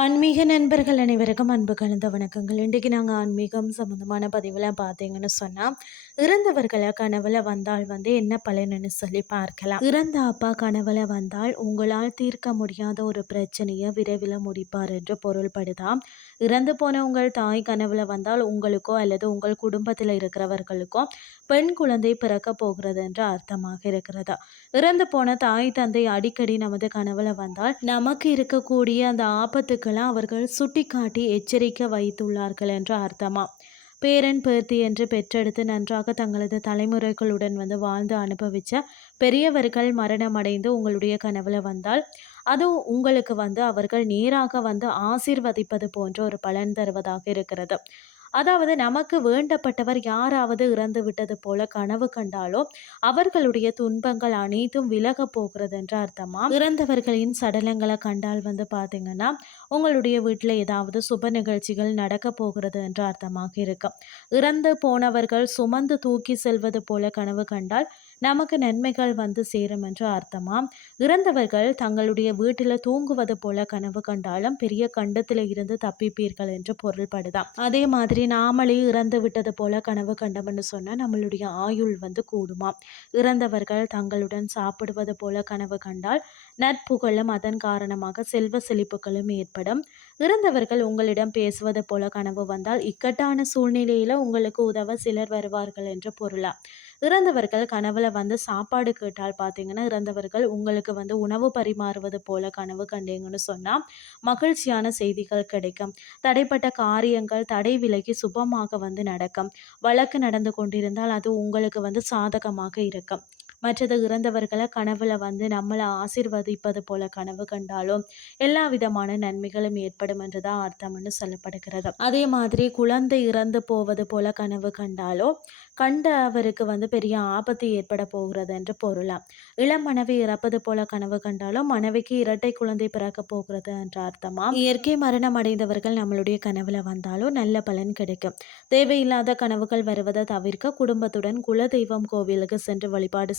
ஆன்மீக நண்பர்கள் அனைவருக்கும் அன்பு கலந்த வணக்கங்கள். இன்றைக்கு நாங்கள் ஆன்மீகம் சம்மந்தமான பதிவில் பார்த்தீங்கன்னு சொன்னால் இறந்தவர்களை கனவுல வந்தால் வந்து என்ன பலனுன்னு சொல்லி பார்க்கலாம். இறந்த அப்பா கனவுல வந்தால் உங்களால் தீர்க்க முடியாத ஒரு பிரச்சனையை விரைவில் முடிப்பார் என்று பொருள்படுதாம். இறந்து போன உங்கள் தாய் கனவுல வந்தால் உங்களுக்கோ அல்லது உங்கள் குடும்பத்தில் இருக்கிறவர்களுக்கோ பெண் குழந்தை பிறக்க போகிறது என்று அர்த்தமாக இருக்கிறது? இறந்து போன தாய் தந்தை அடிக்கடி நமது கனவுல வந்தால் நமக்கு இருக்கக்கூடிய அந்த ஆபத்துக்கு கருத்துக்களை அவர்கள் சுட்டிக்காட்டி எச்சரிக்கை வைத்துள்ளார்கள் என்று அர்த்தமா? பேரன் பேர்த்தி என்று பெற்றெடுத்து நன்றாக தங்களது தலைமுறைகளுடன் வந்து வாழ்ந்து அனுபவித்த பெரியவர்கள் மரணமடைந்து உங்களுடைய கனவுல வந்தால் அது உங்களுக்கு வந்து அவர்கள் நேராக வந்து ஆசீர்வதிப்பது போன்ற ஒரு பலன் தருவதாக இருக்கிறது. அதாவது நமக்கு வேண்டப்பட்டவர் யாராவது இறந்து விட்டது போல கனவு கண்டாலோ அவர்களுடைய துன்பங்கள் அனைத்தும் விலக போகிறது என்று அர்த்தமா? இறந்தவர்களின் சடலங்களை கண்டால் வந்து பார்த்தீங்கன்னா உங்களுடைய வீட்டில் ஏதாவது சுப நிகழ்ச்சிகள் நடக்க போகிறது என்று அர்த்தமாக இருக்கும். இறந்து போனவர்கள் சுமந்து தூக்கி செல்வது போல கனவு கண்டால் நமக்கு நன்மைகள் வந்து சேரும் என்று அர்த்தமா இறந்தவர்கள் தங்களுடைய வீட்டில் தூங்குவது போல கனவு கண்டாலும் பெரிய கண்டத்தில் இருந்து தப்பிப்பீர்கள் என்று பொருள்படுதான் அதே மாதிரி நாமளே இறந்து விட்டது போல கனவு கண்டோம்னு சொன்னால் நம்மளுடைய ஆயுள் வந்து கூடுமாம் இறந்தவர்கள் தங்களுடன் சாப்பிடுவது போல கனவு கண்டால் நட்புகளும் அதன் காரணமாக செல்வ செழிப்புகளும் ஏற்படும். இறந்தவர்கள் உங்களிடம் பேசுவது போல கனவு வந்தால் இக்கட்டான சூழ்நிலையில் உங்களுக்கு உதவ சிலர் வருவார்கள் என்று பொருளா. இறந்தவர்கள் கனவுல வந்து சாப்பாடு கேட்டால் பார்த்தீங்கன்னா இறந்தவர்கள் உங்களுக்கு வந்து உணவு பரிமாறுவது போல கனவு கண்டீங்கன்னு சொன்னால் மகிழ்ச்சியான செய்திகள் கிடைக்கும். தடைப்பட்ட காரியங்கள் தடை விலகி சுபமாக வந்து நடக்கும். வழக்கு நடந்து கொண்டிருந்தால் அது உங்களுக்கு வந்து சாதகமாக இருக்கும். மற்றது இறந்தவர்களை கனவுல வந்து நம்மளை ஆசிர்வதிப்பது போல கனவு கண்டாலும் எல்லா விதமான நன்மைகளும் ஏற்படும் என்றுதான் அர்த்தம்னு சொல்லப்படுகிறது. அதே மாதிரி குழந்தை இறந்து போவது போல கனவு கண்டாலோ கண்ட அவருக்கு வந்து பெரிய ஆபத்து ஏற்பட போகிறது என்று பொருளாம். இளம் மனைவி இறப்பது போல கனவு கண்டாலும் மனைவிக்கு இரட்டை குழந்தை பிறக்க போகிறது என்ற அர்த்தமா இயற்கை மரணம் அடைந்தவர்கள் நம்மளுடைய கனவுல வந்தாலும் நல்ல பலன் கிடைக்கும். தேவையில்லாத கனவுகள் வருவதை தவிர்க்க குடும்பத்துடன் குல தெய்வம் கோவிலுக்கு சென்று வழிபாடு